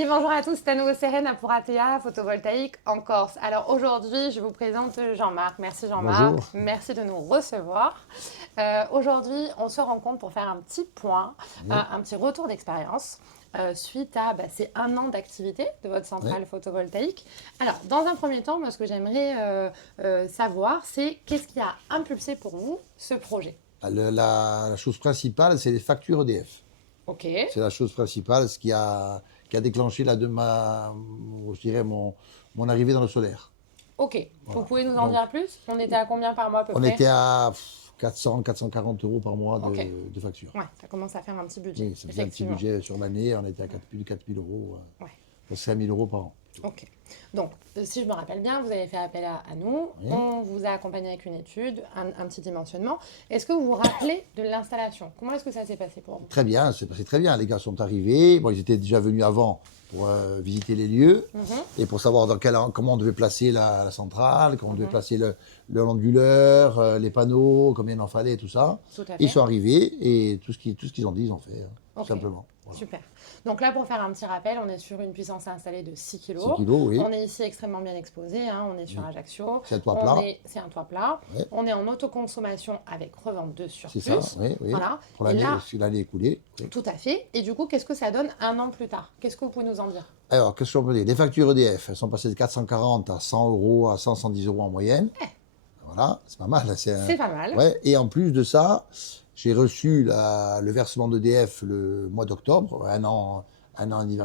Et bonjour à tous, c'est à nouveau Serena pour ATA Photovoltaïque en Corse. Alors aujourd'hui, je vous présente Jean-Marc. Merci Jean-Marc, Bonjour. merci de nous recevoir. Aujourd'hui, on se rencontre pour faire un petit point, Oui. un petit retour d'expérience suite à ces 1 an d'activité de votre centrale photovoltaïque. Alors, dans un premier temps, moi, ce que j'aimerais savoir, c'est qu'est-ce qui a impulsé pour vous ce projet? La chose principale, c'est les factures EDF. Ok, C'est la chose principale, qui a déclenché je dirais mon arrivée dans le solaire. ok. Vous Voilà. pouvez nous en Donc, dire plus? On était à combien par mois à peu on près? était à 400, 440 euros par mois Ok. de facture. Ouais, ça commence à faire un petit budget. Oui, ça faisait un petit Effectivement. budget sur l'année. On était à plus de 4000 euros, Ouais. 5000 euros par an. Ok. Donc, si je me rappelle bien, vous avez fait appel à nous. Oui. On vous a accompagné avec une étude, un petit dimensionnement. Est-ce que vous vous rappelez de l'installation? Comment est-ce que ça s'est passé pour vous? Très bien, c'est passé très bien. Les gars sont arrivés. Bon, ils étaient déjà venus avant pour visiter les lieux et pour savoir comment on devait placer la centrale, comment on devait placer l'onduleur, les panneaux, combien il en fallait, tout ça. Tout à fait. Ils sont arrivés et tout ce qu'ils ont dit, ils ont fait, tout Ok. simplement. Voilà. Super. Donc là, pour faire un petit rappel, on est sur une puissance installée de 6 kg. 6 kilos, oui. On est ici extrêmement bien exposé. On est sur Ajaccio. C'est un toit plat. C'est un toit plat. Ouais. On est en autoconsommation avec revente de surplus. C'est ça, oui. Voilà. Pour Et là, l'année écoulée. Oui. tout à fait. Et du coup, qu'est-ce que ça donne 1 an plus tard? Qu'est-ce que vous pouvez nous en dire? Alors, qu'est-ce qu'on peut dire? Les factures EDF, elles sont passées de 440 à 100 euros, à 100, 110 euros en moyenne. Voilà, c'est pas mal. C'est pas mal. Ouais. Et en plus de ça, j'ai reçu le versement d'EDF le mois d'octobre,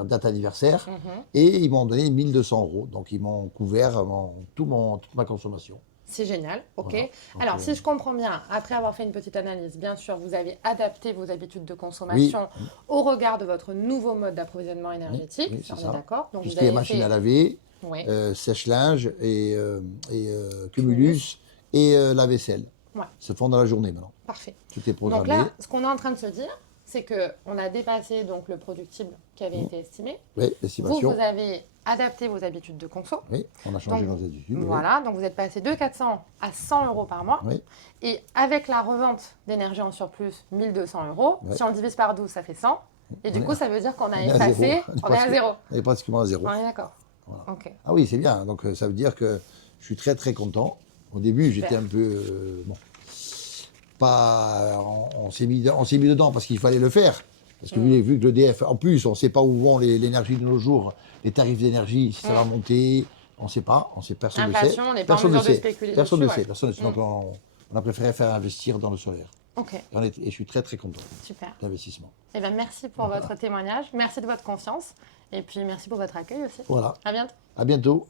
date anniversaire, et ils m'ont donné 1200 euros. Donc, ils m'ont couvert toute ma consommation. C'est génial, ok. Voilà. Donc, Alors, si je comprends bien, après avoir fait une petite analyse, bien sûr, vous avez adapté vos habitudes de consommation au regard de votre nouveau mode d'approvisionnement énergétique. Oui, Ça, c'est on est ça. d'accord. Donc, Tout ce vous qui est avez machine fait... à laver, Ouais. sèche-linge et cumulus et la vaisselle. Ouais. Se font dans la journée maintenant. Parfait. Tout est Donc programmé. là, ce qu'on est en train de se dire, c'est qu'on a dépassé donc, le productible qui avait été estimé. Oui, Vous, l'estimation. vous avez adapté vos habitudes de conso. Oui, on a changé Donc, nos habitudes. oui. Voilà, donc vous êtes passé de 400 à 100 euros par mois. Oui. Et avec la revente d'énergie en surplus, 1200 euros. Ouais. Si on le divise par 12, ça fait 100. Et du On est coup, ça veut dire qu'on a on est à effacé, zéro. on est à zéro. On est pratiquement à zéro. On est d'accord. Voilà. Ok. Ah oui, c'est bien. Donc ça veut dire que je suis très très content. Au début, Super. j'étais un peu bon, pas. On s'est mis dedans parce qu'il fallait le faire. Parce que vu que l'EDF, en plus, on ne sait pas où vont l'énergie de nos jours, les tarifs d'énergie, si ça va monter, on ne sait pas, personne ne sait. Inflation, on n'est pas en Personne ne mesure de sait. spéculer Personne ne dessus, sait. ouais. Personne ne sait. Donc on a préféré faire investir dans le solaire. Ok, Et je suis très très content super. de l'investissement. Eh bien, merci pour votre témoignage. Merci de votre confiance. Et puis, merci pour votre accueil aussi. Voilà. À bientôt. À bientôt.